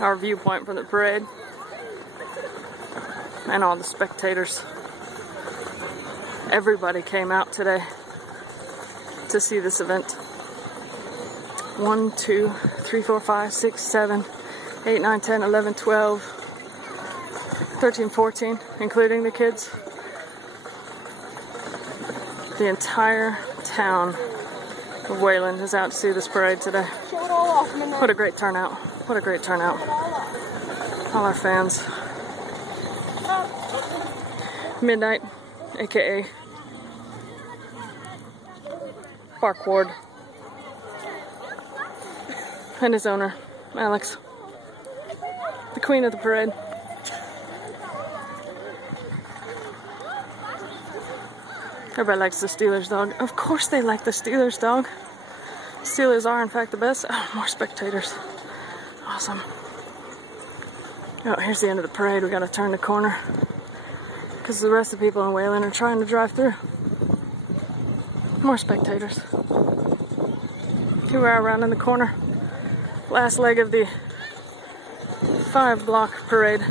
our viewpoint from the parade, and all the spectators. Everybody came out today to see this event. 1, 2, 3, 4, 5, 6, 7, 8, 9, 10, 11, 12, 13, 14, including the kids. The entire town of Wayland is out to see this parade today. What a great turnout. What a great turnout. All our fans. Midnight, aka Park Ward, and his owner, Alex, the queen of the parade. Everybody likes the Steelers dog. Of course they like the Steelers dog. Steelers are in fact the best. Oh, more spectators. Awesome. Oh, here's the end of the parade. We gotta turn the corner because the rest of the people in Wayland are trying to drive through. More spectators. Here we are around in the corner. Last leg of the 5-block parade.